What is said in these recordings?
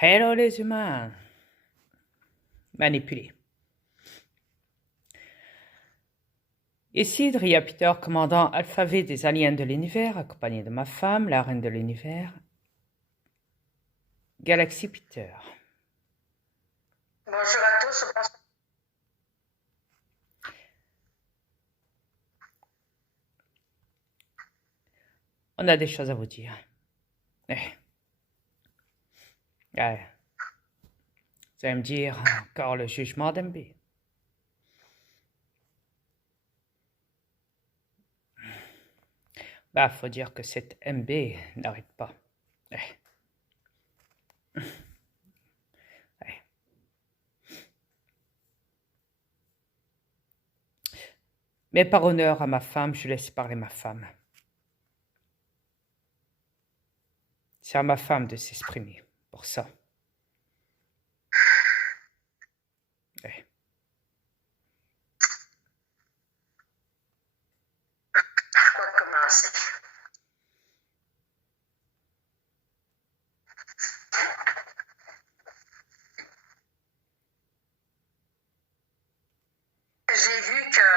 Hello les humains manipulés. Ici Dria Peter, commandant alphabet des aliens de l'univers, accompagné de ma femme, la reine de l'univers, Galaxy Peter. Bonjour à tous. On a des choses à vous dire. Vous allez me dire encore le jugement d'MB. Bah, faut dire que cette MB n'arrête pas. Mais par honneur à ma femme, je laisse parler ma femme. C'est à ma femme de s'exprimer pour ça. Quoi commencer? J'ai vu que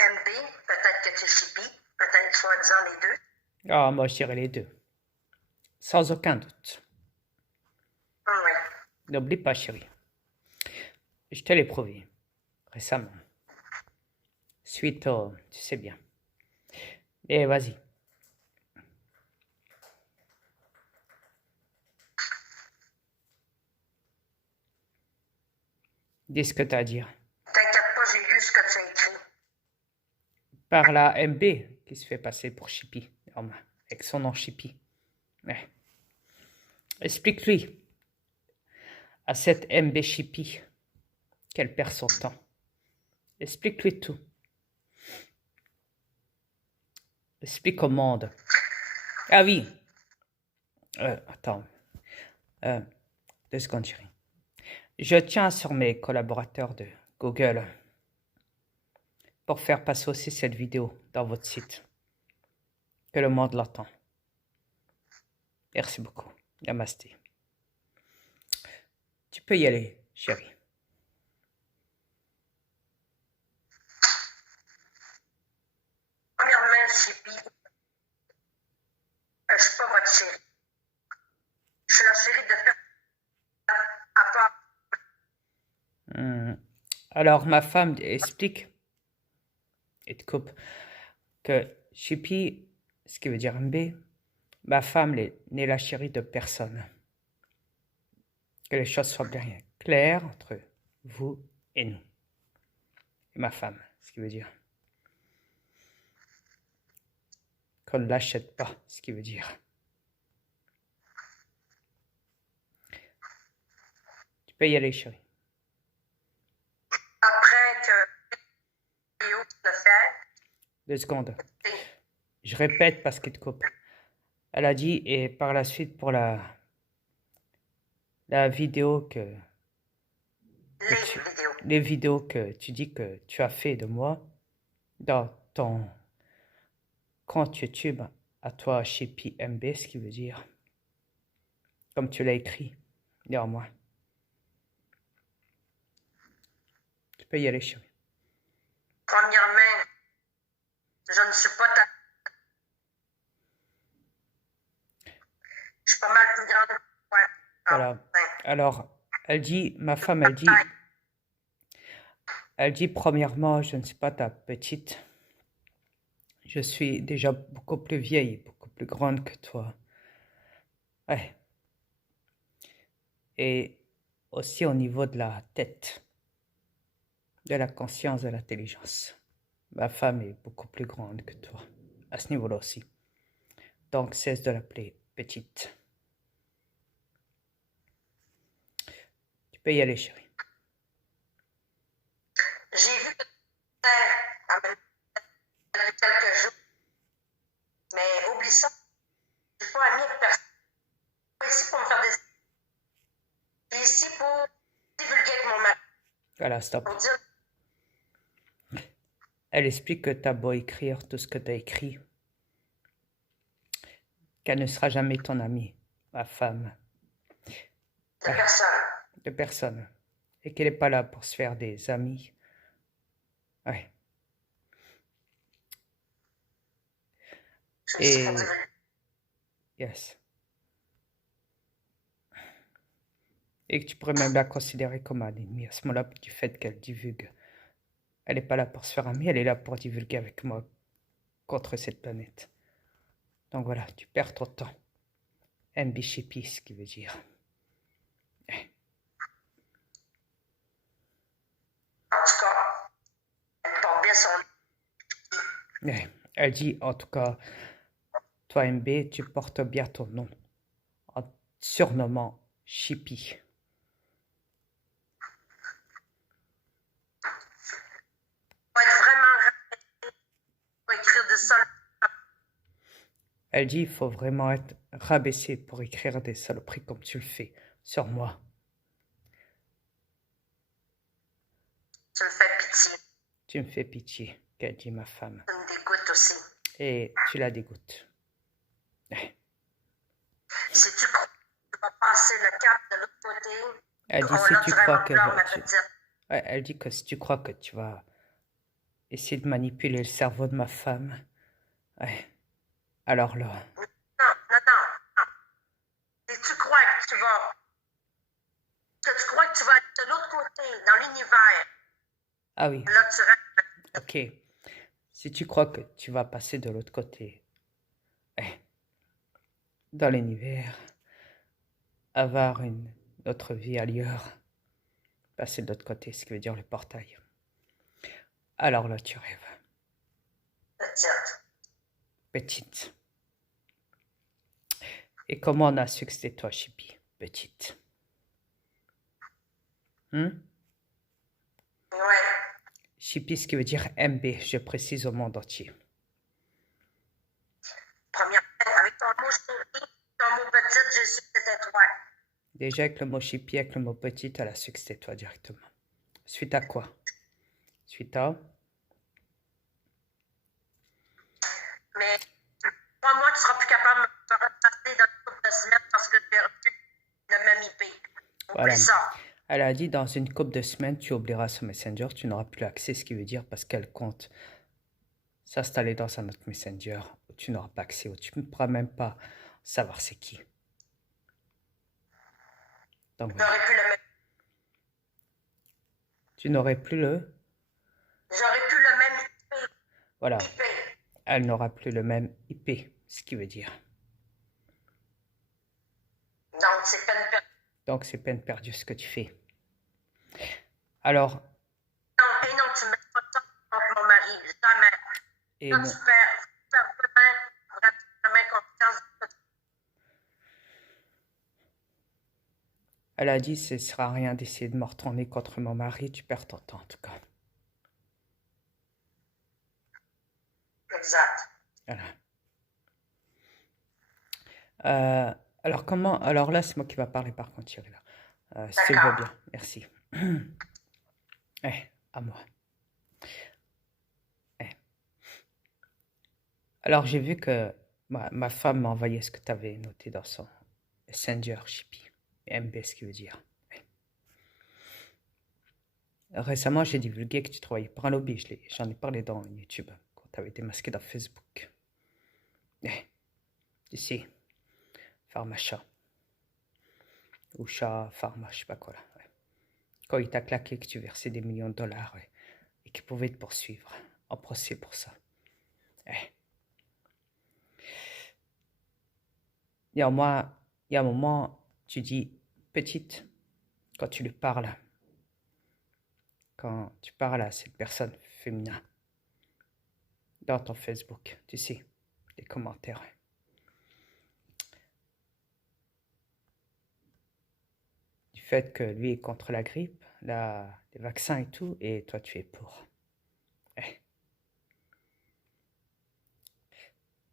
MB, peut-être que tu es Chippy, peut-être soi-disant les deux. Ah, moi je dirais les deux. Sans aucun doute. Oui. N'oublie pas, chérie. Je te l'ai prouvé récemment. Suite au... Tu sais bien. Et vas-y. Dis ce que tu as à dire. T'inquiète pas, j'ai lu ce que tu as écrit. Par la MB qui se fait passer pour Chippy. Avec son nom Chippy. Ouais. Explique-lui à cette MB Chippy qu'elle perd son temps. Explique-lui tout. Explique au monde. Ah oui. Attends. 2 secondes, chérie. Je tiens sur mes collaborateurs de Google pour faire passer aussi cette vidéo dans votre site. Que le monde l'entend. Merci beaucoup. Namasté. Tu peux y aller, chérie. Premièrement, Chippy, je suis pas votre chérie. Je suis la chérie de personne à part. Alors, ma femme explique et te coupe que Chippy, ce qui veut dire MB, ma femme n'est la chérie de personne. Que les choses soient bien claires entre vous et nous. Et ma femme, ce qui veut dire qu'on ne l'achète pas, ce qui veut dire. Tu peux y aller, chérie. Après que vidéo le fait. 2 secondes. Je répète parce qu'il te coupe. Elle a dit, et par la suite pour la vidéo que les vidéos que tu dis que tu as fait de moi dans ton compte YouTube à toi chez PMB, ce qui veut dire comme tu l'as écrit néanmoins. Tu peux y aller, chérie. Premièrement, je ne suis pas ta... Je suis pas mal plus grande. Ouais. Voilà. Alors, elle dit, ma femme, elle dit premièrement, je ne suis pas ta petite. Je suis déjà beaucoup plus vieille, beaucoup plus grande que toi. Ouais. Et aussi au niveau de la tête, de la conscience, de l'intelligence. Ma femme est beaucoup plus grande que toi, à ce niveau-là aussi. Donc, cesse de l'appeler petite. Tu peux y aller, chérie. J'ai vu que tu étais depuis quelques jours. Mais oublie ça. Je ne suis pas amie avec personne. Je suis ici pour me faire des... Je suis ici pour divulguer avec mon mari. Voilà, stop. Pour dire... Elle explique que tu as beau écrire tout ce que tu as écrit. qu'elle ne sera jamais ton amie, ma femme. De Ouais, personne. de personne. Et qu'elle n'est pas là pour se faire des amis. Ouais. Je suis ici pour Et, divulguer. yes. Et que tu pourrais même la considérer comme un ennemi à ce moment-là du fait qu'elle divulgue. Elle n'est pas là pour se faire amie, elle est là pour divulguer avec moi contre cette planète. Donc voilà, tu perds ton temps. MBCP, ce qui veut dire. En tout cas, elle porte bien son Elle dit, en tout cas, toi MB, tu portes bien ton nom, en surnommant Chippy. faut être vraiment rapide pour écrire des saloperies. Elle dit, il faut vraiment être rabaissé pour écrire des saloperies comme tu le fais sur moi. Tu me fais pitié. Tu me fais pitié, qu'elle dit ma femme. Tu me dégoûtes aussi. Et tu la dégoûtes. Si tu crois que tu vas passer le cap de l'autre côté, Elle dit, oh si là, tu tu crois vas que... pleurer, ma petite. Ouais, elle dit que si tu crois que tu vas essayer de manipuler le cerveau de ma femme, ouais, alors là... Non, non, non. Si tu crois que tu vas être de l'autre côté, dans l'univers, Ah oui, là, tu restes. ok. Si tu crois que tu vas passer de l'autre côté, dans l'univers, avoir une autre vie ailleurs, passer de l'autre côté, ce qui veut dire le portail. Alors là, tu rêves. Petite. Petite. Et comment on a su que c'était toi, Chippy? Petite. Ouais. Chippy, ce qui veut dire MB, je précise au monde entier. Première, avec ton mot chéri, ton mot petite, j'ai su que c'était toi. Déjà avec le mot Chippy, avec le mot petite, elle a su que c'était toi directement. Suite à quoi? Suite à... Mais moi, tu seras plus capable de me repasser dans une couple de semaines parce que tu as reçu le même IP. Oublie Voilà. ça. Elle a dit dans une couple de semaines, tu oublieras son Messenger, tu n'auras plus accès, ce qui veut dire parce qu'elle compte s'installer dans un autre Messenger où tu n'auras pas accès, où tu ne pourras même pas savoir c'est qui. Donc voilà. J'aurais pu le même. Tu n'aurais plus le... J'aurais pu le même IP. Voilà. Elle n'aura plus le même IP, ce qui veut dire. Donc, c'est peine perdue. Donc c'est peine perdue ce que tu fais. Alors... Non, et non, tu ne mets pas ça contre mon mari, jamais. Et Là, non. tu perds vraiment confiance. Elle a dit, ce ne sera à rien d'essayer de me retourner contre mon mari, tu perds ton temps en tout cas. Exact. Voilà. Alors comment... Alors là, c'est moi qui va parler par contre, Thierry. Si tu le veux bien, merci. À moi. Alors j'ai vu que ma femme m'a envoyé ce que tu avais noté dans son Messenger, Chippy. MB, ce qui veut dire. Récemment, j'ai divulgué que tu travaillais pour un lobby. J'en ai parlé dans YouTube, quand tu avais démasqué dans Facebook. Tu sais, Pharmacha. Ou Chat, Pharma, je sais pas quoi là. Quand il t'a claqué que tu versais des millions de dollars et qu'il pouvait te poursuivre en procès pour ça. Il y a un moment, tu dis petite quand tu lui parles. Quand tu parles à cette personne féminin dans ton Facebook, tu sais, les commentaires. Du fait que lui est contre la grippe, les vaccins et tout, et toi tu es pour.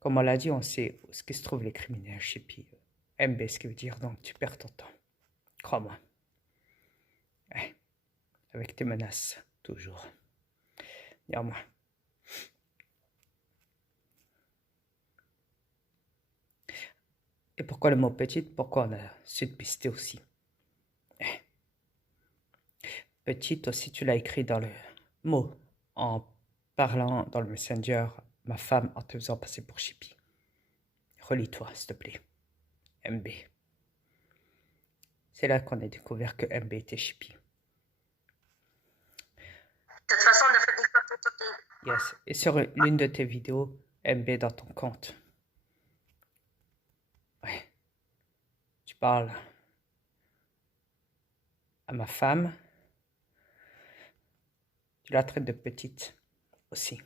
Comme on l'a dit, on sait où ce qui se trouve les criminels, Chippy. MB, ce qui veut dire donc tu perds ton temps. Crois-moi. Avec tes menaces, toujours. Et pourquoi le mot petite? Pourquoi on a subpisté aussi? Petite aussi, tu l'as écrit dans le mot en parlant dans le Messenger, ma femme, en te faisant passer pour Chippy. Relis-toi, s'il te plaît. MB. C'est là qu'on a découvert que MB était Chippy. De toute façon, on a fait des copies toutes les... Yes. Et sur l'une de tes vidéos, MB dans ton compte. Ouais. Tu parles à ma femme. Tu la traites de petite aussi.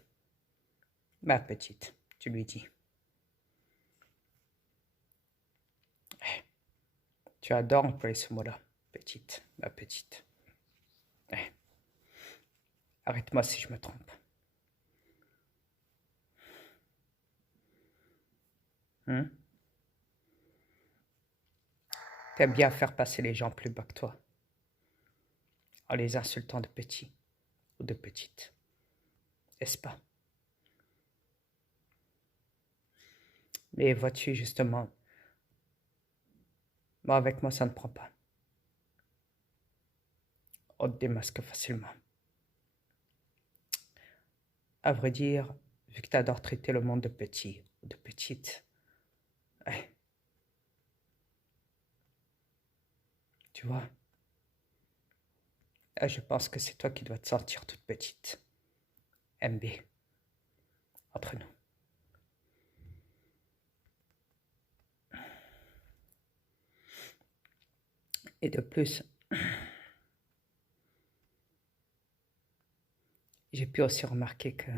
Ma petite, tu lui dis. Ouais. Tu adores employer ce mot-là. Petite, ma petite. Ouais. Arrête-moi si je me trompe. T'aimes bien faire passer les gens plus bas que toi, en les insultant de petits ou de petites, n'est-ce pas? Mais vois-tu justement, moi avec moi ça ne prend pas. On te démasque facilement. À vrai dire, vu que tu adores traiter le monde de petit ou de petite, ouais. Tu vois, là, je pense que c'est toi qui dois te sentir toute petite. MB, entre nous. Et de plus, j'ai pu aussi remarquer que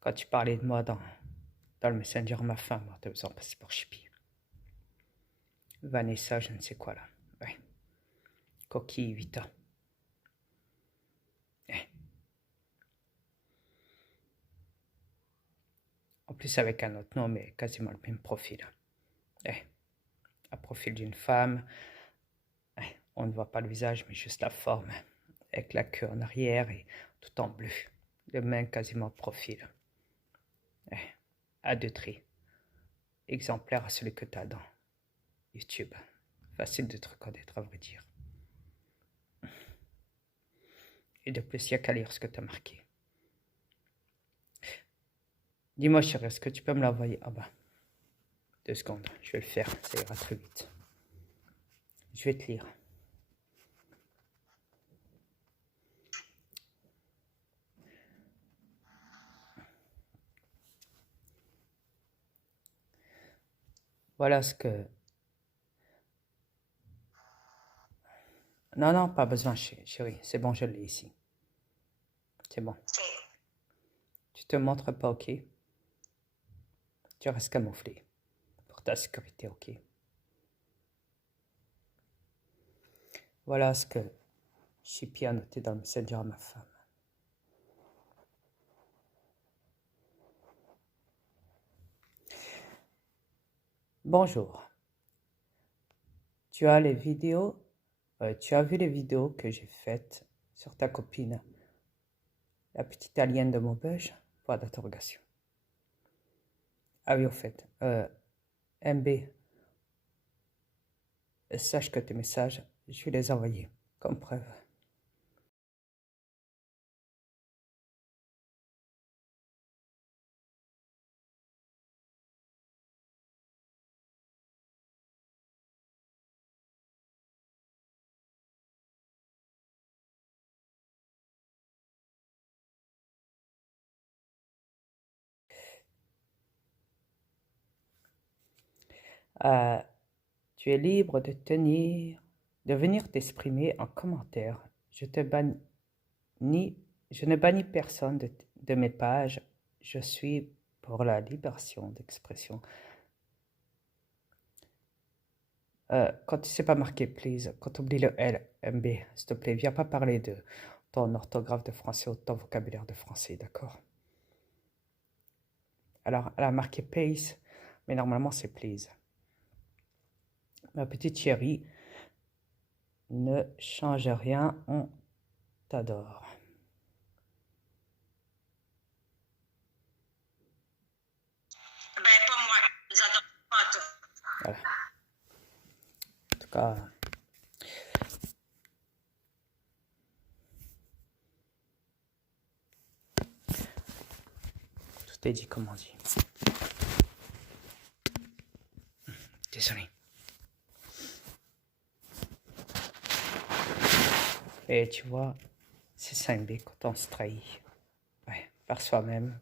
quand tu parlais de moi dans le Messenger, ma femme, en te faisant passer pour Chippy. Vanessa, je ne sais quoi là. Ouais. Coquille Vita. Ouais. En plus avec un autre nom, mais quasiment le même profil. Ouais. Un profil d'une femme. Ouais. On ne voit pas le visage, mais juste la forme. Avec la queue en arrière et tout en bleu. Le même quasiment profil. Ouais. À deux traits. Exemplaire à celui que tu as dans YouTube. Facile de te reconnaître, à vrai dire. Et de plus, il n'y a qu'à lire ce que tu as marqué. Dis-moi, chérie, est-ce que tu peux me l'envoyer? Ah bah, 2 secondes, je vais le faire, ça ira très vite. Je vais te lire. Voilà ce que... Non, non, pas besoin, chérie. C'est bon, je l'ai ici. C'est bon. Ok. Tu te montres pas, ok? Tu restes camouflé. Pour ta sécurité, ok? Voilà ce que Chippy a noté dans le Messenger à ma femme. Bonjour. Tu as vu les vidéos que j'ai faites sur ta copine, la petite alien de Maubeuge? Point d'interrogation. Ah oui, au fait, MB, sache que tes messages, je vais les envoyer comme preuve. Tu es libre de venir t'exprimer en commentaire. Je ne bannis personne de mes pages. Je suis pour la libération d'expression. Quand tu ne sais pas marquer please, quand tu oublies le L, MB, s'il te plaît, viens pas parler de ton orthographe de français ou de ton vocabulaire de français, d'accord? Alors, elle a marqué pace, mais normalement c'est please. Ma petite chérie, ne change rien, on t'adore. Ben, pas moi. nous adorons à tout. Voilà. En tout cas, tout est dit comme on dit. Désolé. Et tu vois, c'est ça une vie quand on se trahit. Ouais, par soi-même.